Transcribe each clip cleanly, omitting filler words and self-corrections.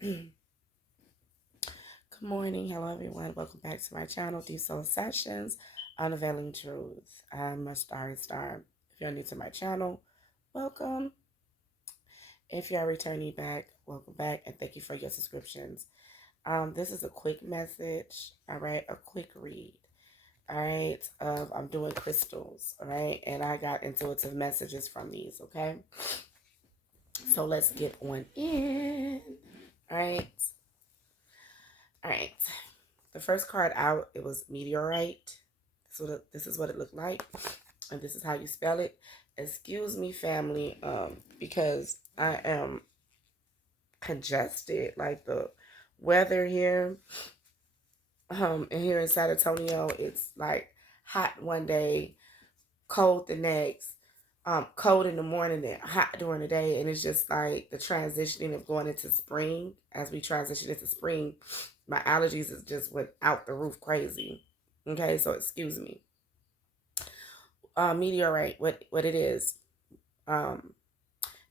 Good morning. Hello, everyone. Welcome back to my channel, Deep Soul Sessions, Unveiling Truth. I'm a starry star. If you're new to my channel, welcome. If you're returning back, welcome back, and thank you for your subscriptions. This is a quick message, all right, a quick read, all right, I'm doing crystals, all right, and I got intuitive messages from these, okay? So let's get on in, all right? All right. The first card out, it was meteorite. This is what it looked like, and this is how you spell it. Excuse me, family, because I am congested. Like the weather here, and here in San Antonio, it's like hot one day, cold the next, cold in the morning and hot during the day, and it's just like the transitioning of going into spring. As we transition into spring, my allergies is just went out the roof crazy. Okay, so excuse me. Meteorite, what it is? Um,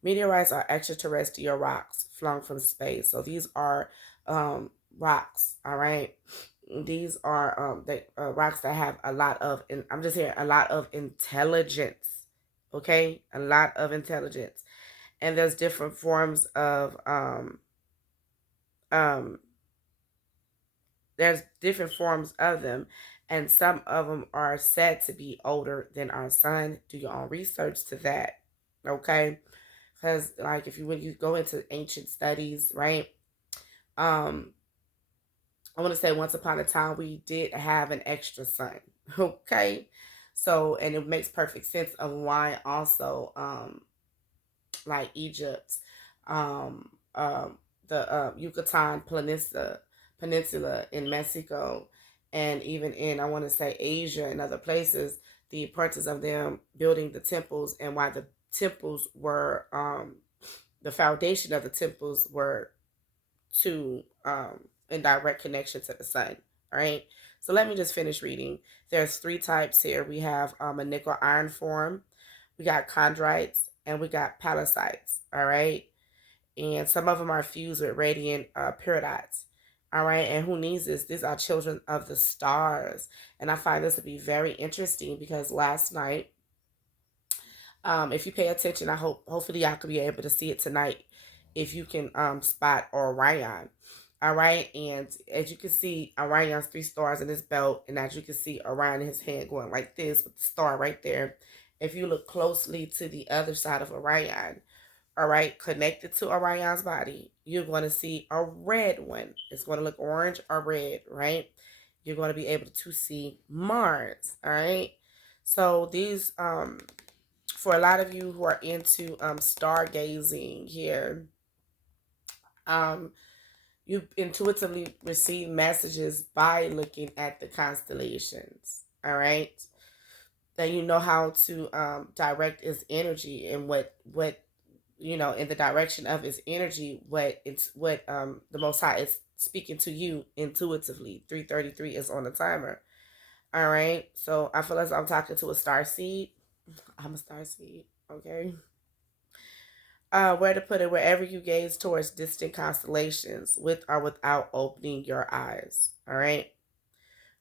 Meteorites are extraterrestrial rocks flung from space. So these are rocks. All right. These are rocks that have a lot of, and I'm just hearing a lot of intelligence. Okay, a lot of intelligence, and there's different forms of um there's different forms of them, and some of them are said to be older than our sun. Do your own research to that, okay? Because like if you when you go into ancient studies, right? Um, I want to say once upon a time we did have an extra sun, okay? So and it makes perfect sense of why also like Egypt, um, um, the Yucatan Peninsula in Mexico, and even in, I want to say, Asia and other places, the importance of them building the temples and why the temples were, the foundation of the temples were to, in direct connection to the sun. All right. So let me just finish reading. There's three types here. We have a nickel iron form, we got chondrites, and we got palladites. All right. And some of them are fused with radiant periodites. All right. And who needs this? These are children of the stars. And I find this to be very interesting because last night, if you pay attention, hopefully y'all could be able to see it tonight if you can spot Orion. All right. And as you can see, Orion's three stars in his belt. And as you can see, Orion in his hand going like this with the star right there. If you look closely to the other side of Orion, all right, connected to Orion's body, you're going to see a red one. It's going to look orange or red, right? You're going to be able to see Mars, all right? So these, for a lot of you who are into stargazing here, um, you intuitively receive messages by looking at the constellations, all right? Then you know how to direct its energy and what in the direction of its energy, what the Most High is speaking to you intuitively. 3:33 is on the timer. All right, so I feel as I'm talking to a star seed. I'm a star seed. Okay. Where to put it? Wherever you gaze towards distant constellations, with or without opening your eyes. All right.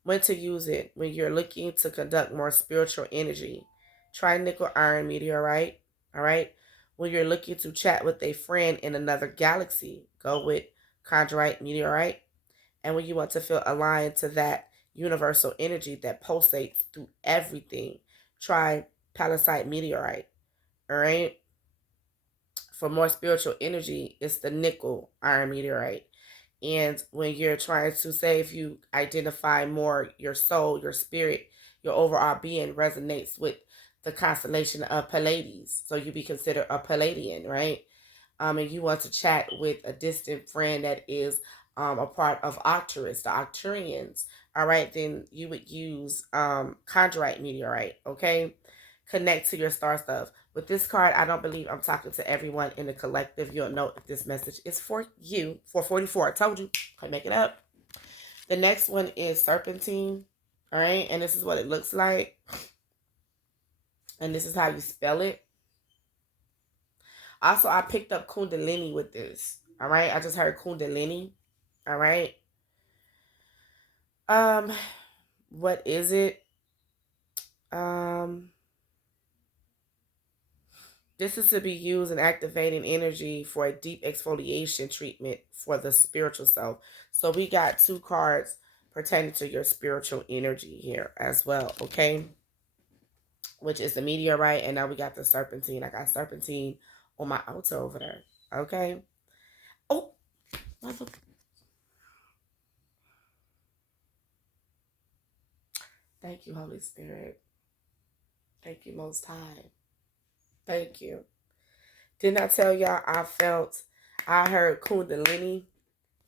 When to use it? When you're looking to conduct more spiritual energy. Try nickel iron meteorite. All right. When you're looking to chat with a friend in another galaxy, go with chondrite meteorite. And when you want to feel aligned to that universal energy that pulsates through everything, try palisite meteorite. All right. For more spiritual energy, it's the nickel iron meteorite. And when you're trying to say, if you identify more your soul, your spirit, your overall being resonates with the constellation of Pleiades. So you be considered a Palladian, right? And you want to chat with a distant friend that is a part of Arcturus, the Arcturians, all right, then you would use chondrite meteorite, okay? Connect to your star stuff. With this card, I don't believe I'm talking to everyone in the collective. You'll know if this message is for you. 444, I told you. Can't make it up. The next one is Serpentine, all right? And this is what it looks like. And this is how you spell it. Also, I picked up Kundalini with this, All right. I just heard Kundalini. All right. Um, what is it? Um, this is to be used in activating energy for a deep exfoliation treatment for the spiritual self. So we got two cards pertaining to your spiritual energy here as well, okay? Which is the meteorite, and now we got the serpentine. I got serpentine on my altar over there, okay? Oh, mother. Thank you, Holy Spirit. Thank you, Most High. Thank you. Didn't I tell y'all I heard Kundalini?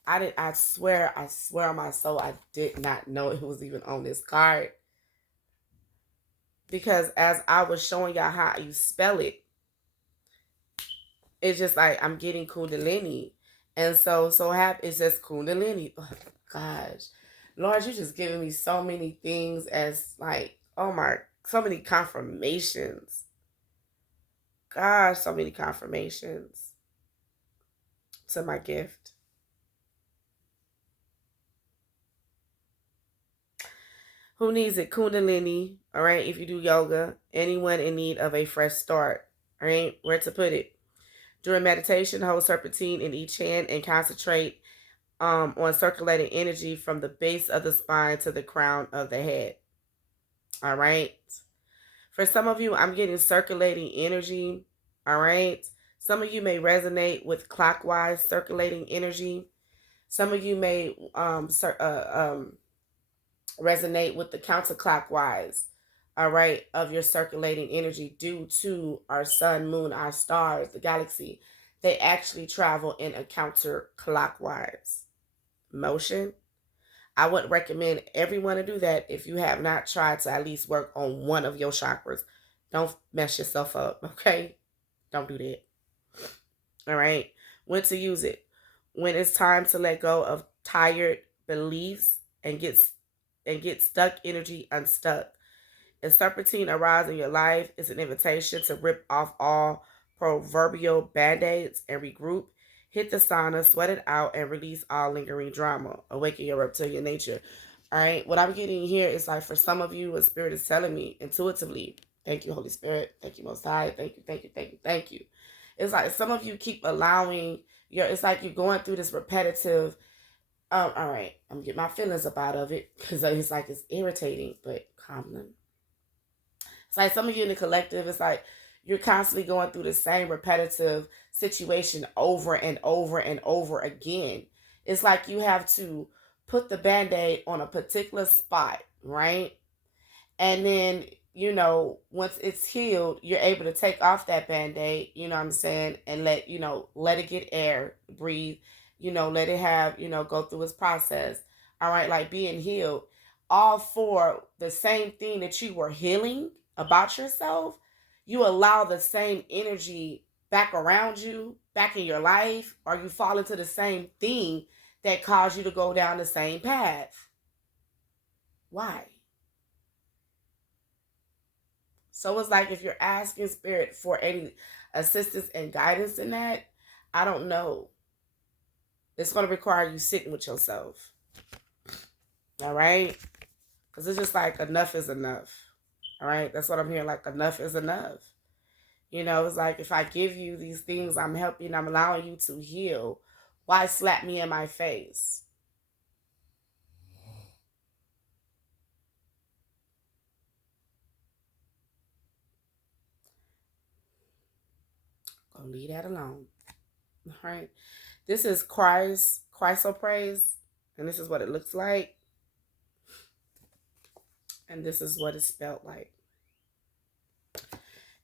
I swear on my soul, I did not know it was even on this card. Because as I was showing y'all how you spell it, it's just like I'm getting Kundalini. And so happy it says Kundalini. Oh, gosh. Lord, you're just giving me so many things as like, oh my, so many confirmations. Gosh, so many confirmations to my gift. Who needs it? Kundalini. All right. If you do yoga, anyone in need of a fresh start. All right. Where to put it? During meditation, hold serpentine in each hand and concentrate on circulating energy from the base of the spine to the crown of the head. All right. For some of you, I'm getting circulating energy. All right. Some of you may resonate with clockwise circulating energy. Some of you may resonate with the counterclockwise, all right, of your circulating energy due to our sun, moon, our stars, the galaxy. They actually travel in a counterclockwise motion. I would recommend everyone to do that if you have not tried to at least work on one of your chakras. Don't mess yourself up, okay? Don't do that. All right. When to use it? When it's time to let go of tired beliefs and get stuck energy unstuck. If serpentine arrives in your life, it's an invitation to rip off all proverbial band-aids and regroup. Hit the sauna, sweat it out, and release all lingering drama. Awaken your reptilian nature. All right. What I'm getting here is like for some of you, what Spirit is telling me intuitively. Thank you, Holy Spirit. Thank you, Most High. Thank you, thank you, thank you, thank you. It's like some of you keep allowing it's like you're going through this repetitive. All right, I'm gonna get my feelings up out of it because it's like it's irritating, but calm them. It's like some of you in the collective, it's like you're constantly going through the same repetitive situation over and over and over again. It's like you have to put the band-aid on a particular spot, right? And then, once it's healed, you're able to take off that band-aid, you know what I'm saying, and let it get air, breathe, let it have, go through its process. All right, like being healed, all for the same thing that you were healing about yourself. You allow the same energy back around you, back in your life, or you fall into the same thing that caused you to go down the same path. Why? So it's like if you're asking Spirit for any assistance and guidance in that, I don't know. It's going to require you sitting with yourself. All right? Because it's just like enough is enough. All right? That's what I'm hearing. Like enough is enough. It's like if I give you these things, I'm helping, I'm allowing you to heal. Why slap me in my face? Go leave that alone. All right? This is chrysoprase, and this is what it looks like. And this is what it's spelled like.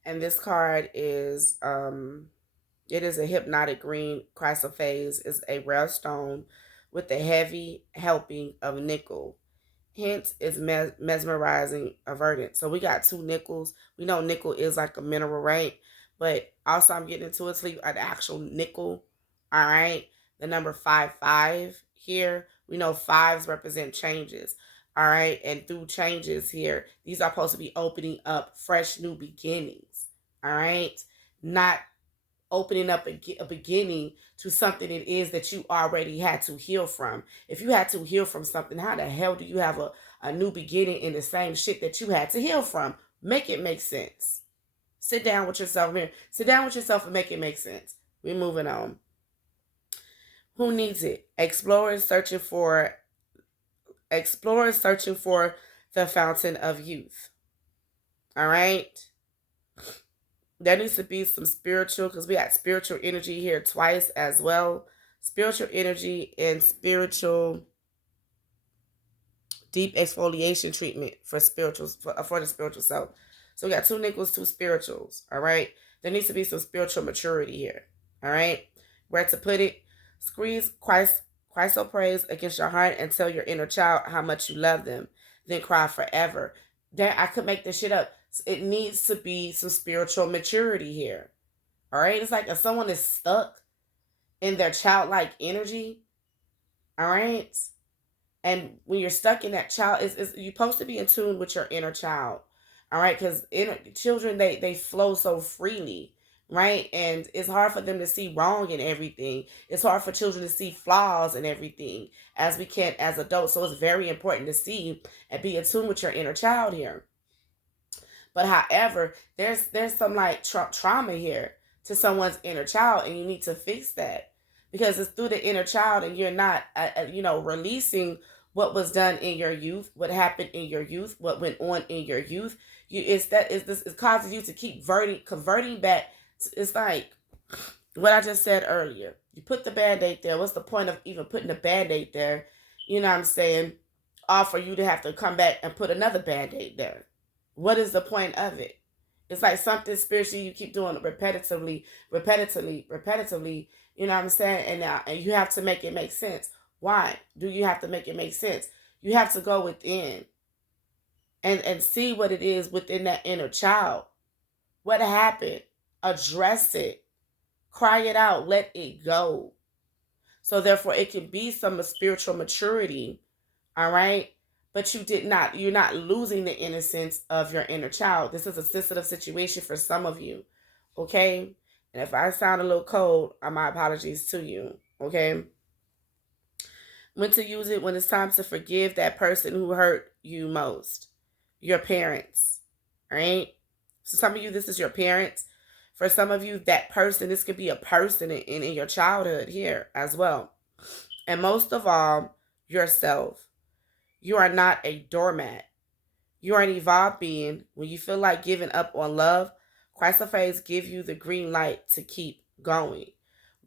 And this card is it is a hypnotic green chrysoprase. It's a rare stone with a heavy helping of nickel. Hence, it's mesmerizing verdant. So we got two nickels. We know nickel is like a mineral, right? But also I'm getting into it, sleep an actual nickel. All right. The number 55 here. We know fives represent changes. All right. And through changes here, these are supposed to be opening up fresh new beginnings. All right. Not opening up a beginning to something it is that you already had to heal from. If you had to heal from something, how the hell do you have a new beginning in the same shit that you had to heal from? Make it make sense. Sit down with yourself here. Sit down with yourself and make it make sense. We're moving on. Who needs it? Explorers searching for the fountain of youth. All right. There needs to be some spiritual, because we got spiritual energy here twice as well. Spiritual energy and spiritual deep exfoliation treatment for for the spiritual self. So we got two nickels, two spirituals. All right. There needs to be some spiritual maturity here. All right. Where to put it? Squeeze Christ praise against your heart and tell your inner child how much you love them. Then cry forever. Then I could make this shit up. It needs to be some spiritual maturity here. All right. It's like if someone is stuck in their childlike energy. All right. And when you're stuck in that child, you're supposed to be in tune with your inner child. All right. Because children, they flow so freely. Right. And it's hard for them to see wrong in everything. It's hard for children to see flaws in everything as we can as adults. So it's very important to see and be in tune with your inner child here. But however, there's some like trauma here to someone's inner child, and you need to fix that because it's through the inner child, and you're not, releasing what was done in your youth, what happened in your youth, what went on in your youth. It causes you to keep converting back. It's like what I just said earlier. You put the Band-Aid there. What's the point of even putting the Band-Aid there? You know what I'm saying? All for you to have to come back and put another Band-Aid there. What is the point of it? It's like something spiritually you keep doing repetitively. You know what I'm saying? And you have to make it make sense. Why do you have to make it make sense? You have to go within and see what it is within that inner child. What happened? Address it. Cry it out. Let it go. So therefore it can be some spiritual maturity. All right? But you're not losing the innocence of your inner child. This is a sensitive situation for some of you. Okay? And if I sound a little cold, my apologies to you. Okay? When to use it? When it's time to forgive that person who hurt you most. Your parents. All right? So some of you, this is your parents. For some of you, that person, this could be a person in your childhood here as well. And most of all, yourself. You are not a doormat. You are an evolved being. When you feel like giving up on love, Christ of Faith give you the green light to keep going.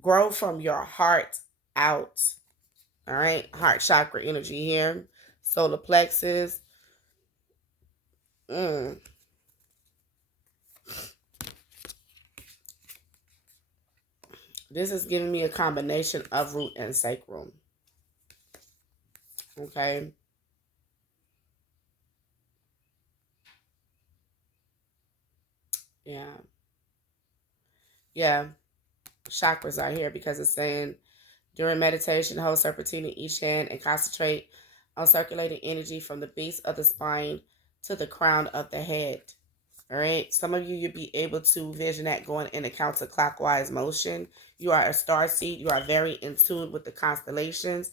Grow from your heart out. All right? Heart chakra energy here. Solar plexus. This is giving me a combination of root and sacrum. Okay? Yeah. Chakras are here because it's saying during meditation, hold serpentine in each hand and concentrate on circulating energy from the base of the spine to the crown of the head. All right. Some of you, you'll be able to vision that going in a counterclockwise motion. You are a star seed. You are very in tune with the constellations.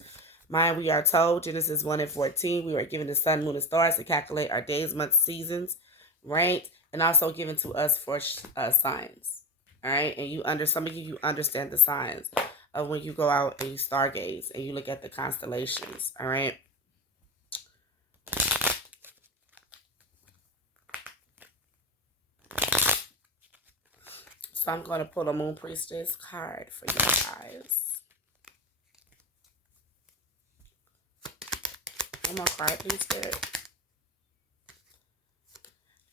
Mind, we are told, Genesis 1:14, we are given the sun, moon, and stars to calculate our days, months, seasons, right? And also given to us for signs. All right. And some of you understand the signs of when you go out and you stargaze and you look at the constellations. All right. So I'm going to pull a Moon Priestess card for you guys. One more card, please, Spirit.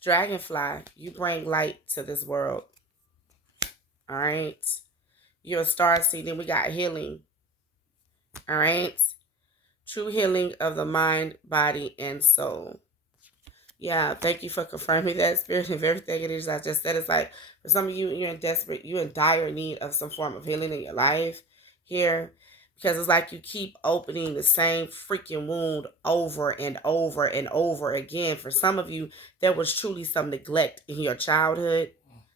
Dragonfly, you bring light to this world. All right. You're a star seed. Then we got healing. All right. True healing of the mind, body, and soul. Yeah, thank you for confirming that, Spirit, of everything it is I just said. It's like for some of you, you're in dire need of some form of healing in your life here. Because it's like you keep opening the same freaking wound over and over and over again. For some of you, there was truly some neglect in your childhood.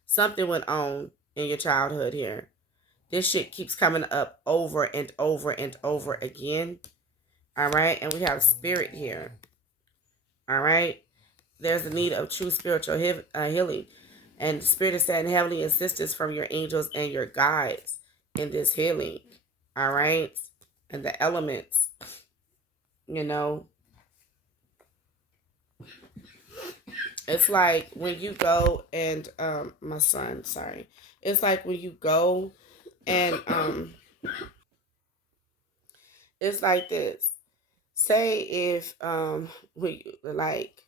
Something went on in your childhood here. This shit keeps coming up over and over and over again. All right. And we have spirit here. All right. There's a need of true spiritual healing. And the spirit is saying heavenly assistance from your angels and your guides in this healing. All right. And the elements, you know, it's like when you go and, my son, sorry. It's like when you go and, it's like this. Say if, we, like,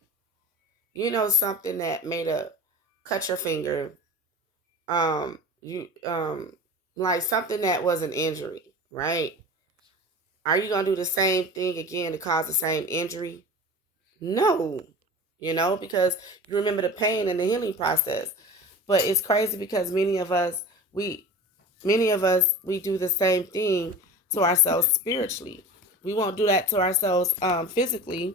you know, something that made a, cut your finger, you like something that was an injury, right? Are you gonna do the same thing again to cause the same injury? No, you know, because you remember the pain and the healing process. But it's crazy because we many of us we do the same thing to ourselves spiritually. We won't do that to ourselves physically.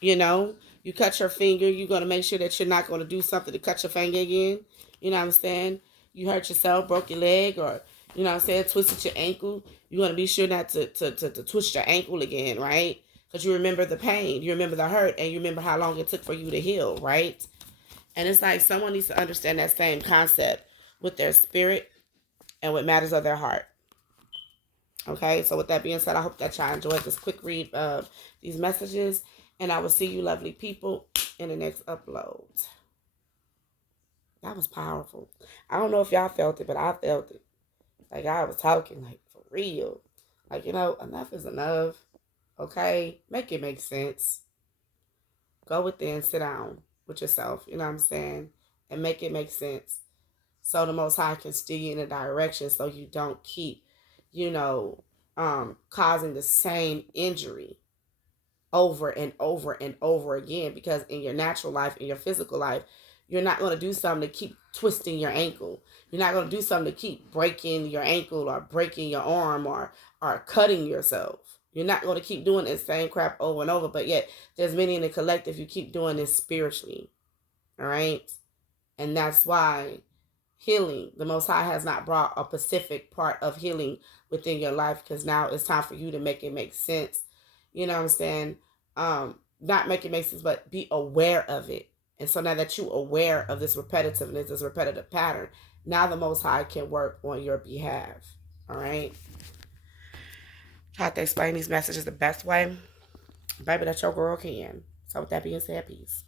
You know, you cut your finger, you're going to make sure that you're not going to do something to cut your finger again. You know what I'm saying? You hurt yourself, broke your leg, or, you know what I'm saying, twisted your ankle. You want to be sure not to twist your ankle again, right? Because you remember the pain, you remember the hurt, and you remember how long it took for you to heal, right? And it's like someone needs to understand that same concept with their spirit and what matters of their heart. Okay, so with that being said, I hope that y'all enjoyed this quick read of these messages. And I will see you lovely people in the next upload. That was powerful. I don't know if y'all felt it, but I felt it. Like I was talking like for real. Like, you know, enough is enough. Okay? Make it make sense. Go within, sit down with yourself, you know what I'm saying? And make it make sense. So the Most High can steer you in a direction so you don't keep, you know, causing the same injury over and over and over again, because in your natural life, in your physical life, you're not going to do something to keep twisting your ankle. You're not going to do something to keep breaking your ankle or breaking your arm or cutting yourself. You're not going to keep doing the same crap over and over, but yet there's many in the collective you keep doing this spiritually. All right? And that's why healing, the Most High has not brought a specific part of healing within your life, because now it's time for you to make it make sense. You know what I'm saying? Not make it make sense, but be aware of it. And so now that you're aware of this repetitiveness, this repetitive pattern, now the Most High can work on your behalf. All right? Try to explain these messages the best way. Baby, that your girl can. So with that being said, peace.